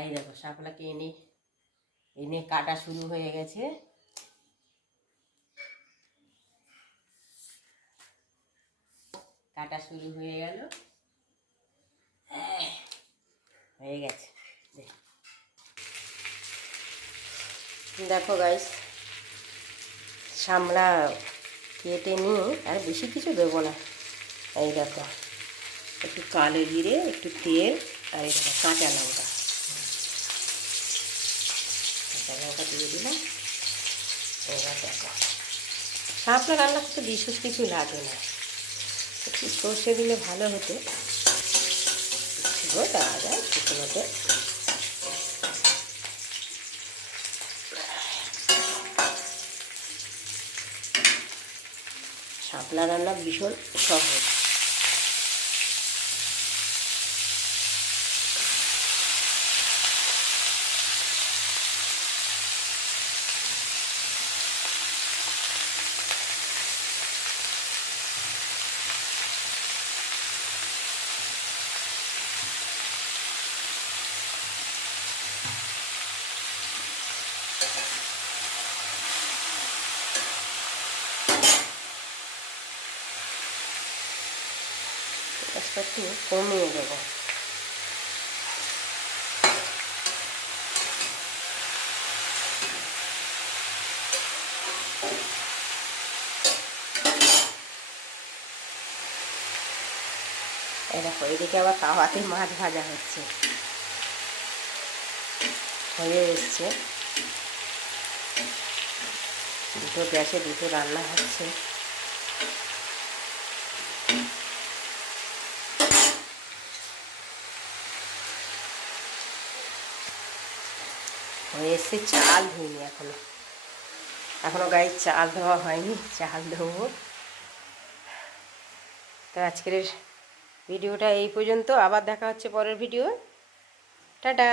এই দেখো শাপলাকে এনে এনে কাটা শুরু হয়ে গেছে। কাটা শুরু হয়ে গেল, হয়ে গেছে। দেখো গাইস, শামলা কেটে নিয়ে আর বেশি কিছু দেবো না। এই দেখো একটু কালো জিরে, একটু তেল, আর এই দেখো কাঁচা লঙ্কা দিয়ে দিলাম। এবার দেখো শাপলা রান্না করতে বিশেষ কিছু লাগে না, একটু সর্ষে দিলে ভালো হতো, দেওয়া যায় শুকনোতে। শাপলা রান্না ভীষণ সহজ। গ্যাসটা একটু কমিয়ে দেবো। এই দেখো এদিকে আবার তাওয়াতে মাছ ভাজা হচ্ছে, হয়ে এসছে। দুটো গ্যাসে দুটো রান্না হচ্ছে। হয়ে এসছে, চাল ধুইনি এখনো গায়ে চাল দেওয়া হয়নি, চাল দেবো। তো আজকের ভিডিওটা এই পর্যন্ত, আবার দেখা হচ্ছে পরের ভিডিও। টাটা।